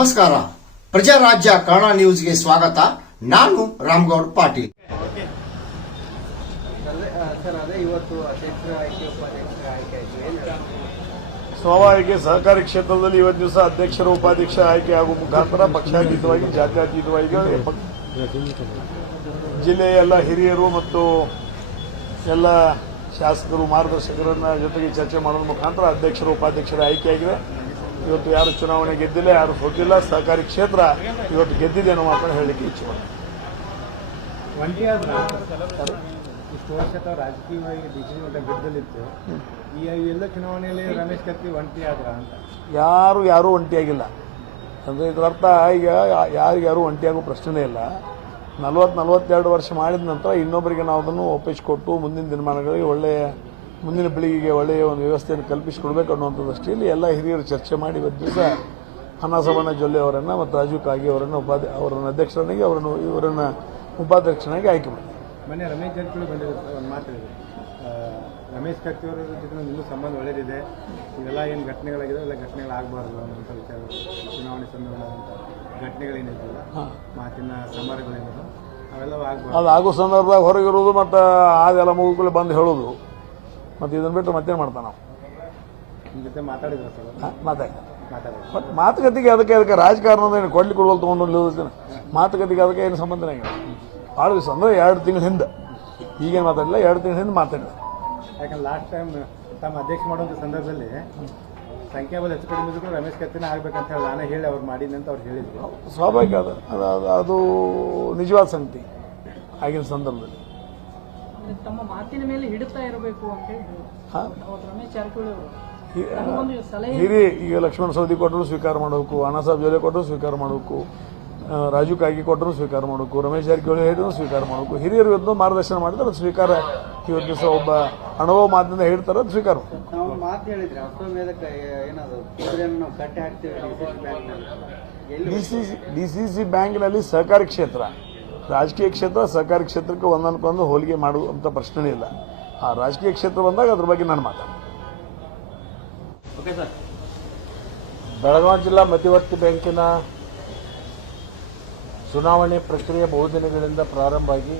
ನಮಸ್ಕಾರ. ಪ್ರಜಾರಾಜ್ಯ ಕನ್ನಡ ನ್ಯೂಸ್ಗೆ ಸ್ವಾಗತ. ನಾನು ರಾಮ್ಗೌಡ್ ಪಾಟೀಲ್. ಸ್ವಾಭಾವಿಕ ಸಹಕಾರಿ ಕ್ಷೇತ್ರದಲ್ಲಿ ಇವತ್ತು ದಿವಸ ಅಧ್ಯಕ್ಷರು ಉಪಾಧ್ಯಕ್ಷ ಆಯ್ಕೆ ಆಗುವ ಮುಖಾಂತರ ಪಕ್ಷಾತೀತವಾಗಿ, ಜಾತ್ಯತೀತವಾಗಿ ಜಿಲ್ಲೆಯ ಎಲ್ಲ ಹಿರಿಯರು ಮತ್ತು ಎಲ್ಲ ಶಾಸಕರು, ಮಾರ್ಗದರ್ಶಕರನ್ನ ಜೊತೆಗೆ ಚರ್ಚೆ ಮಾಡುವ ಮುಖಾಂತರ ಅಧ್ಯಕ್ಷರು, ಉಪಾಧ್ಯಕ್ಷರ ಆಯ್ಕೆಯಾಗಿದೆ ಇವತ್ತು ಯಾರು ಚುನಾವಣೆ ಗೆದ್ದಿಲ್ಲ ಯಾರು ಹೋಗಿಲ್ಲ ಸಹಕಾರಿ ಕ್ಷೇತ್ರ ಇವತ್ತು ಗೆದ್ದಿದೆ ಅನ್ನೋ ಮಾತನ್ನು ಹೇಳಲಿಕ್ಕೆ ಇಚ್ಛೆ ಇಷ್ಟು ವರ್ಷ ತಾವು ರಾಜಕೀಯವಾಗಿ ಬಿಜೆಪಿ ಮಟ್ಟ ಗೆದ್ದಲಿತ್ತು. ಈ ಎಲ್ಲ ಚುನಾವಣೆಯಲ್ಲಿ ರಮೇಶ್ ಕತ್ತಿ ಒಂಟಿ ಆದ್ರ ಅಂತ. ಯಾರು ಯಾರೂ ಒಂಟಿಯಾಗಿಲ್ಲ ಅಂದರೆ ಇದರ ಅರ್ಥ ಈಗ ಯಾರಿಗೆ ಯಾರೂ ಒಂಟಿಯಾಗೋ ಪ್ರಶ್ನೆನೇ ಇಲ್ಲ. ನಲ್ವತ್ತು ನಲ್ವತ್ತೆರಡು ವರ್ಷ ಮಾಡಿದ ನಂತರ ಇನ್ನೊಬ್ಬರಿಗೆ ನಾವು ಅದನ್ನು ಒಪ್ಪಿಸಿಕೊಟ್ಟು ಮುಂದಿನ ದಿನಮಾನಗಳಿಗೆ ಒಳ್ಳೆಯ ಮುಂದಿನ ಪೀಳಿಗೆಗೆ ಒಳ್ಳೆಯ ಒಂದು ವ್ಯವಸ್ಥೆಯನ್ನು ಕಲ್ಪಿಸಿಕೊಡ್ಬೇಕು ಅನ್ನುವಂಥ ದೃಷ್ಟಿಯಲ್ಲಿ ಎಲ್ಲ ಹಿರಿಯರು ಚರ್ಚೆ ಮಾಡಿ ಇವತ್ತು ದಿವಸ ಹನ್ನಸವಣ್ಣ ಜೊಲ್ಲೆ ಅವರನ್ನು ಮತ್ತು ರಾಜೀವ್ ಕಾಗಿ ಅವರನ್ನು ಉಪಾಧ್ಯ ಅವರನ್ನು ಅಧ್ಯಕ್ಷರನ್ನಾಗಿ ಅವರನ್ನು ಇವರನ್ನು ಉಪಾಧ್ಯಕ್ಷನಾಗಿ ಆಯ್ಕೆ ಮಾಡಿ ಮೊನ್ನೆ ರಮೇಶ್ ಜಾರಕಿಹೊಳಿ ಬಂದಿರೋ ಒಂದು ಮಾತು ಹೇಳಿದ್ರು. ರಮೇಶ್ ಕತ್ತಿಯವರ ಜೊತೆ ಇನ್ನೂ ಸಂಬಂಧ ಒಳ್ಳೆಯದಿದೆ ಇವೆಲ್ಲ ಏನು ಘಟನೆಗಳಾಗಿದೆ ಎಲ್ಲ ಘಟನೆಗಳಾಗಬಾರ್ದು ಅನ್ನೋಂಥ ವಿಚಾರ ಚುನಾವಣೆ ಸಂದರ್ಭ ಘಟನೆಗಳೇನಿದ್ವು ಮಾತಿನ ಸಮರಗಳೇನಿದೆ ಅವೆಲ್ಲ ಆಗಬಾರ್ದು. ಅದು ಆಗೋ ಸಂದರ್ಭದಾಗ ಹೊರಗಿರೋದು ಮತ್ತು ಅದೆಲ್ಲ ಮುಗಿದ್ಕೊಳ್ಳಿ ಬಂದು ಹೇಳೋದು ಮತ್ತು ಇದನ್ನು ಬಿಟ್ಟು ಮತ್ತೇನು ಮಾಡ್ತಾನೆ ನಾವು ನಿಮ್ಮ ಜೊತೆ ಮಾತಾಡಿದ್ರ ಸರ್ ಮಾತಾಡಿ. ಮತ್ತು ಮಾತುಕತೆಗೆ ಅದಕ್ಕೆ ಅದಕ್ಕೆ ರಾಜಕಾರಣದ ಏನು ಕೊಡ್ಲಿ ಕೊಡುವಲ್ಲಿ ತೊಗೊಂಡು ಮಾತುಕತೆಗೆ ಅದಕ್ಕೆ ಏನು ಸಂಬಂಧನೇ ಇಲ್ಲ ಭಾಳ ದಿವಸ ಅಂದರೆ ಎರಡು ತಿಂಗಳ ಹಿಂದೆ. ಈಗೇನು ಮಾತಾಡಿಲ್ಲ ಎರಡು ತಿಂಗಳ ಹಿಂದೆ ಮಾತಾಡಿದೆ. ಯಾಕಂದ್ರೆ ಲಾಸ್ಟ್ ಟೈಮ್ ತಮ್ಮ ಅಧ್ಯಕ್ಷ ಮಾಡುವಂಥ ಸಂದರ್ಭದಲ್ಲಿ ಸಂಖ್ಯಾಬಲ ಹೆಚ್ಚು ಕಡಿಮೆ ಇದ್ರು ರಮೇಶ್ ಕತ್ತಿನ ಆಗ್ಬೇಕಂತ ಹೇಳಿ ನಾನೇ ಹೇಳಿ ಅವ್ರು ಮಾಡಿದ್ದೆ ಅಂತ ಅವ್ರು ಹೇಳಿದ್ರು. ಸ್ವಾಭಾವಿಕ ಅದು. ಅದು ಅದು- ಅದು ನಿಜವಾದ ಸಂಗತಿ ಆಗಿನ ಸಂದರ್ಭದಲ್ಲಿ. ತಮ್ಮ ಮಾತಿನ ಮೇಲೆ ಹಿಡಿತಾ ಇರಬೇಕು ಅಂತ ರಮೇಶ್ ಜಾರಕಿಹೊಳಿ ಹಿರಿ ಈಗ ಲಕ್ಷ್ಮಣ ಸವದಿ ಕೊಟ್ಟರು ಸ್ವೀಕಾರ ಮಾಡಬೇಕು ಅಣ್ಣಾಸಾಬ್ ಜೊಲೆ ಕೊಟ್ಟರು ಸ್ವೀಕಾರ ಮಾಡಬೇಕು ರಾಜು ಕಾಗಿ ಕೊಟ್ಟರು ಸ್ವೀಕಾರ ಮಾಡಬೇಕು ರಮೇಶ್ ಜಾರಕಿಹೊಳಿ ಹೇಳಿದ್ರು ಸ್ವೀಕಾರ ಮಾಡಬೇಕು. ಹಿರಿಯರು ಇವತ್ತು ಮಾರ್ಗದರ್ಶನ ಮಾಡಿದ್ರೆ ಅದು ಸ್ವೀಕಾರ. ಇವತ್ತು ದಿವಸ ಒಬ್ಬ ಅನುಭವ ಮಾತಿನಿಂದ ಹೇಳ್ತಾರೆ ಅದು ಸ್ವೀಕಾರ. ಡಿ ಸಿ ಸಿ ಬ್ಯಾಂಕ್ನಲ್ಲಿ ಸಹಕಾರಿ ಕ್ಷೇತ್ರ. ರಾಜಕೀಯ ಕ್ಷೇತ್ರ ಸಹಕಾರಿ ಕ್ಷೇತ್ರಕ್ಕೆ ಒಂದನ್ಕೊಂದು ಹೋಲಿಕೆ ಮಾಡುವಂಥ ಪ್ರಶ್ನೆನೇ ಇಲ್ಲ. ಆ ರಾಜಕೀಯ ಕ್ಷೇತ್ರ ಬಂದಾಗ ಅದ್ರ ಬಗ್ಗೆ ನಾನು ಮಾತಾಡ್ತೀನಿ. ಬೆಳಗಾವಿ ಜಿಲ್ಲಾ ಮಧ್ಯವರ್ತಿ ಬ್ಯಾಂಕಿನ ಚುನಾವಣೆ ಪ್ರಕ್ರಿಯೆ ಬಹುದಿನಗಳಿಂದ ಪ್ರಾರಂಭ ಆಗಿ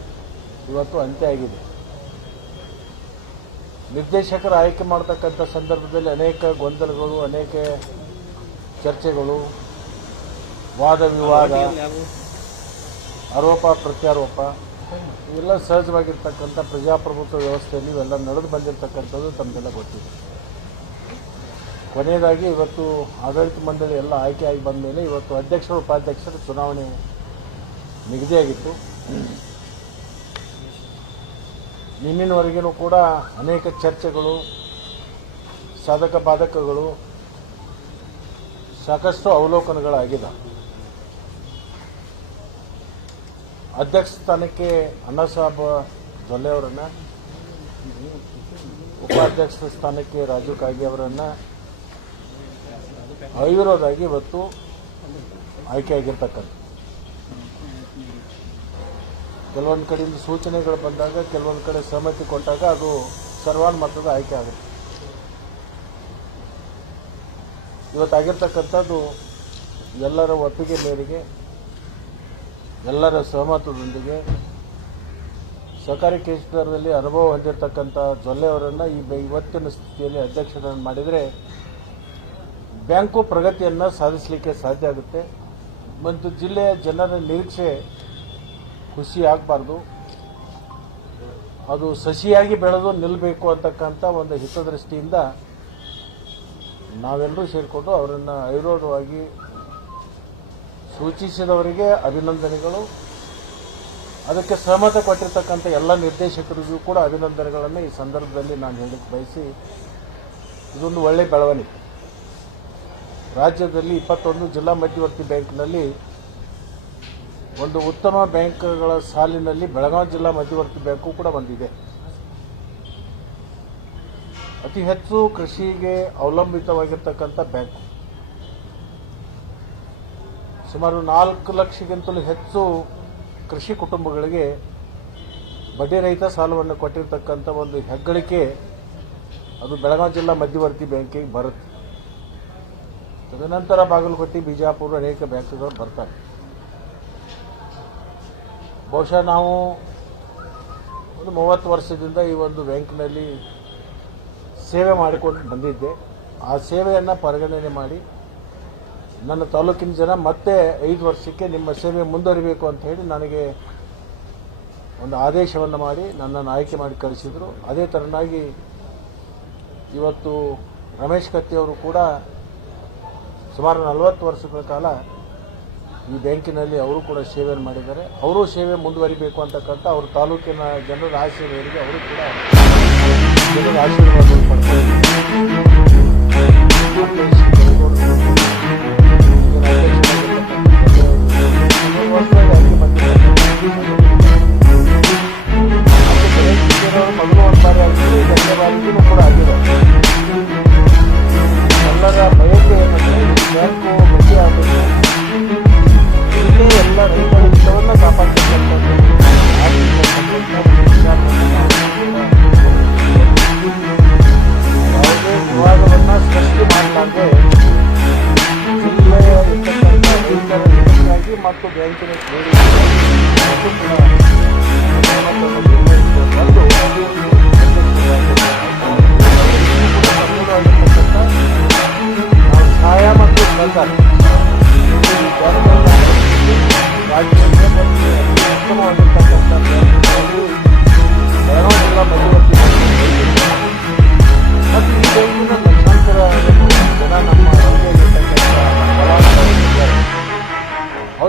ಇವತ್ತು ಅಂತ್ಯ ಆಗಿದೆ. ನಿರ್ದೇಶಕರ ಆಯ್ಕೆ ಮಾಡತಕ್ಕಂಥ ಸಂದರ್ಭದಲ್ಲಿ ಅನೇಕ ಗೊಂದಲಗಳು ಅನೇಕ ಚರ್ಚೆಗಳು ವಾದ ವಿವಾದ ಆರೋಪ, ಪ್ರತ್ಯಾರೋಪ, ಇವೆಲ್ಲ ಸಹಜವಾಗಿರ್ತಕ್ಕಂಥ ಪ್ರಜಾಪ್ರಭುತ್ವ ವ್ಯವಸ್ಥೆಯಲ್ಲಿ ಇವೆಲ್ಲ ನಡೆದು ಬಂದಿರತಕ್ಕಂಥದ್ದು ತಮಗೆಲ್ಲ ಗೊತ್ತಿದೆ. ಕೊನೆಯದಾಗಿ ಇವತ್ತು ಆಡಳಿತ ಮಂಡಳಿ ಎಲ್ಲ ಆಯ್ಕೆಯಾಗಿ ಬಂದ ಮೇಲೆ ಇವತ್ತು ಅಧ್ಯಕ್ಷರು, ಉಪಾಧ್ಯಕ್ಷರ ಚುನಾವಣೆ ನಿಗದಿಯಾಗಿತ್ತು. ನಿನ್ನಿನವರೆಗೂ ಕೂಡ ಅನೇಕ ಚರ್ಚೆಗಳು, ಸಾಧಕ ಬಾಧಕಗಳು ಸಾಕಷ್ಟು ಅವಲೋಕನಗಳಾಗಿದೆ ಅಧ್ಯಕ್ಷ ಸ್ಥಾನಕ್ಕೆ ಅಣ್ಣಾಸಾಬ್ ಜೊಲ್ಲೆ ಅವರನ್ನು, ಉಪಾಧ್ಯಕ್ಷ ಸ್ಥಾನಕ್ಕೆ ರಾಜು ಕಾಗೆ ಅವರನ್ನು ಅವಿರೋಧಾಗಿ ಇವತ್ತು ಆಯ್ಕೆಯಾಗಿರ್ತಕ್ಕಂಥ ಕೆಲವೊಂದು ಕಡೆಯಿಂದ ಸೂಚನೆಗಳು ಬಂದಾಗ, ಕೆಲವೊಂದು ಕಡೆ ಸಹಮತಿ ಕೊಟ್ಟಾಗ ಅದು ಸರ್ವಾನುಮತದ ಆಯ್ಕೆ ಆಗುತ್ತೆ. ಇವತ್ತಾಗಿರ್ತಕ್ಕಂಥದ್ದು ಎಲ್ಲರ ಒಪ್ಪಿಗೆ ಮೇರೆಗೆ ಎಲ್ಲರ ಸಹಮತದೊಂದಿಗೆ ಸಹಕಾರಿ ಕ್ಷೇತ್ರದಲ್ಲಿ ಅನುಭವ ಹೊಂದಿರತಕ್ಕಂಥ ಜೊಲ್ಲೆ ಅವರನ್ನು ಈ ಇವತ್ತಿನ ಸ್ಥಿತಿಯಲ್ಲಿ ಅಧ್ಯಕ್ಷರನ್ನು ಮಾಡಿದರೆ ಬ್ಯಾಂಕು ಪ್ರಗತಿಯನ್ನು ಸಾಧಿಸಲಿಕ್ಕೆ ಸಾಧ್ಯ ಆಗುತ್ತೆ. ಮತ್ತು ಜಿಲ್ಲೆಯ ಜನರ ನಿರೀಕ್ಷೆ ಖುಷಿ ಆಗಬಾರ್ದು. ಅದು ಸಸಿಯಾಗಿ ಬೆಳೆದು ನಿಲ್ಲಬೇಕು ಅಂತಕ್ಕಂಥ ಒಂದು ಹಿತದೃಷ್ಟಿಯಿಂದ ನಾವೆಲ್ಲರೂ ಸೇರಿಕೊಂಡು ಅವರನ್ನು ಅವಿರೋಧವಾಗಿ ಸೂಚಿಸಿದವರಿಗೆ ಅಭಿನಂದನೆಗಳು. ಅದಕ್ಕೆ ಸಹಮತ ಕೊಟ್ಟಿರ್ತಕ್ಕಂಥ ಎಲ್ಲ ನಿರ್ದೇಶಕರಿಗೂ ಕೂಡ ಅಭಿನಂದನೆಗಳನ್ನು ಈ ಸಂದರ್ಭದಲ್ಲಿ ನಾನು ಹೇಳಕ್ಕೆ ಬಯಸಿ, ಇದೊಂದು ಒಳ್ಳೆಯ ಬೆಳವಣಿಗೆ. ರಾಜ್ಯದಲ್ಲಿ ಇಪ್ಪತ್ತೊಂದು ಜಿಲ್ಲಾ ಮಧ್ಯವರ್ತಿ ಬ್ಯಾಂಕ್ನಲ್ಲಿ ಒಂದು ಉತ್ತಮ ಬ್ಯಾಂಕ್ಗಳ ಸಾಲಿನಲ್ಲಿ ಬೆಳಗಾವಿ ಜಿಲ್ಲಾ ಮಧ್ಯವರ್ತಿ ಬ್ಯಾಂಕು ಕೂಡ ಬಂದಿದೆ ಅತಿ ಹೆಚ್ಚು ಕೃಷಿಗೆ ಅವಲಂಬಿತವಾಗಿರ್ತಕ್ಕಂಥ ಬ್ಯಾಂಕ್. ಸುಮಾರು ನಾಲ್ಕು ಲಕ್ಷಕ್ಕಿಂತಲೂ ಹೆಚ್ಚು ಕೃಷಿ ಕುಟುಂಬಗಳಿಗೆ ಬಡ್ಡಿ ರಹಿತ ಸಾಲವನ್ನು ಕೊಟ್ಟಿರತಕ್ಕಂಥ ಒಂದು ಹೆಗ್ಗಳಿಕೆ ಅದು ಬೆಳಗಾವಿ ಜಿಲ್ಲಾ ಮಧ್ಯವರ್ತಿ ಬ್ಯಾಂಕಿಗೆ ಬರುತ್ತೆ. ತದನಂತರ ಬಾಗಲಕೋಟೆ, ಬಿಜಾಪುರ ಅನೇಕ ಬ್ಯಾಂಕ್ಗಳು ಬರ್ತಾರೆ. ಬಹುಶಃ ನಾವು ಒಂದು ಮೂವತ್ತು ವರ್ಷದಿಂದ ಈ ಒಂದು ಬ್ಯಾಂಕ್ನಲ್ಲಿ ಸೇವೆ ಮಾಡಿಕೊಂಡು ಬಂದಿದ್ದೆ. ಆ ಸೇವೆಯನ್ನು ಪರಿಗಣನೆ ಮಾಡಿ ನನ್ನ ತಾಲೂಕಿನ ಜನ ಮತ್ತೆ ಐದು ವರ್ಷಕ್ಕೆ ನಿಮ್ಮ ಸೇವೆ ಮುಂದುವರಿಬೇಕು ಅಂತ ಹೇಳಿ ನನಗೆ ಒಂದು ಆದೇಶವನ್ನು ಮಾಡಿ ನನ್ನನ್ನು ಆಯ್ಕೆ ಮಾಡಿ ಕಳಿಸಿದರು. ಅದೇ ಥರನಾಗಿ ಇವತ್ತು ರಮೇಶ್ ಕತ್ತಿಯವರು ಕೂಡ ಸುಮಾರು ನಲವತ್ತು ವರ್ಷಗಳ ಕಾಲ ಈ ಬ್ಯಾಂಕಿನಲ್ಲಿ ಅವರು ಕೂಡ ಸೇವೆಯನ್ನು ಮಾಡಿದ್ದಾರೆ. ಅವರು ಸೇವೆ ಮುಂದುವರಿಬೇಕು ಅಂತಕ್ಕಂಥ ಅವ್ರ ತಾಲೂಕಿನ ಜನರ ಆಶೀರ್ವಾದಿಗೆ ಅವರು ಕೂಡ ಜನರ ಆಶೀರ್ವಾದ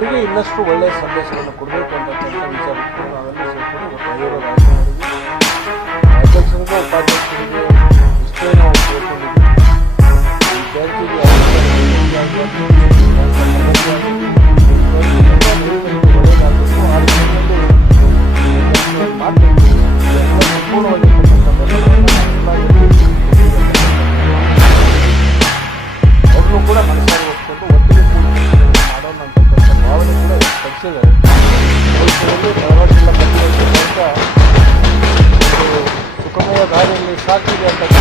ಅವರಿಗೆ ಇನ್ನಷ್ಟು ಒಳ್ಳೆಯ ಸಂದೇಶವನ್ನು ಕೊಡಬೇಕು ಅಂತಕ್ಕಂಥ ವಿಚಾರ ಇಟ್ಕೊಂಡು ನಾವೆಲ್ಲ parte de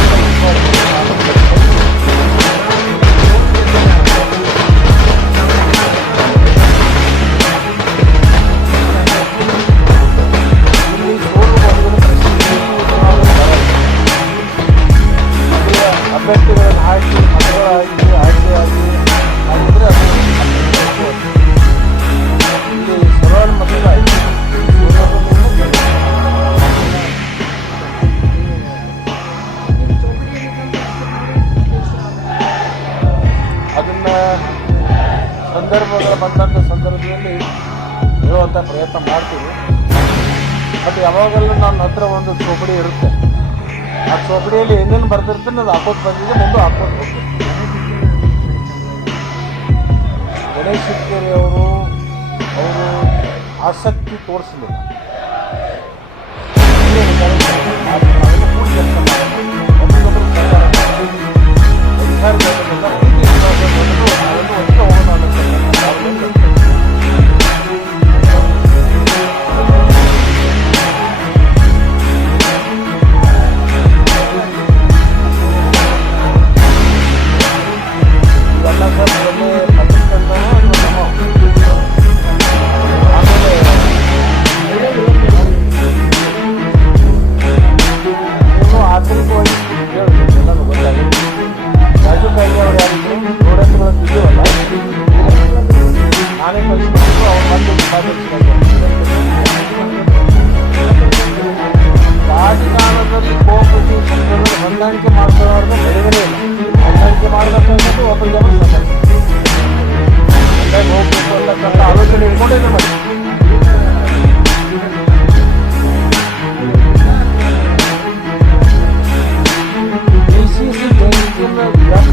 ಸಂದರ್ಭಗಳು ಬಂದಂಥ ಸಂದರ್ಭದಲ್ಲಿ ಇರುವಂಥ ಪ್ರಯತ್ನ ಮಾಡ್ತೀವಿ. ಮತ್ತು ಯಾವಾಗಲೂ ನನ್ನ ಹತ್ರ ಒಂದು ಚೋಪಡಿ ಇರುತ್ತೆ. ಆ ಚೋಪಡಿಯಲ್ಲಿ ಏನೇನು ಬರ್ತಿರ್ತೀನಿ ಅದು ಹಾಕೋದು ಬಂದಿದೆ, ಮುಂದೆ ಹಾಕೋದು ಹೋಗ್ತೀನಿ. ಗಣೇಶ್ ಶಿರ್ಕೇರಿ ಅವರು ಅವರು ಆಸಕ್ತಿ ತೋರಿಸಲಿಲ್ಲ. ಅಧಿಕಾರಿಗಳಿಗೆಲ್ಲ come on.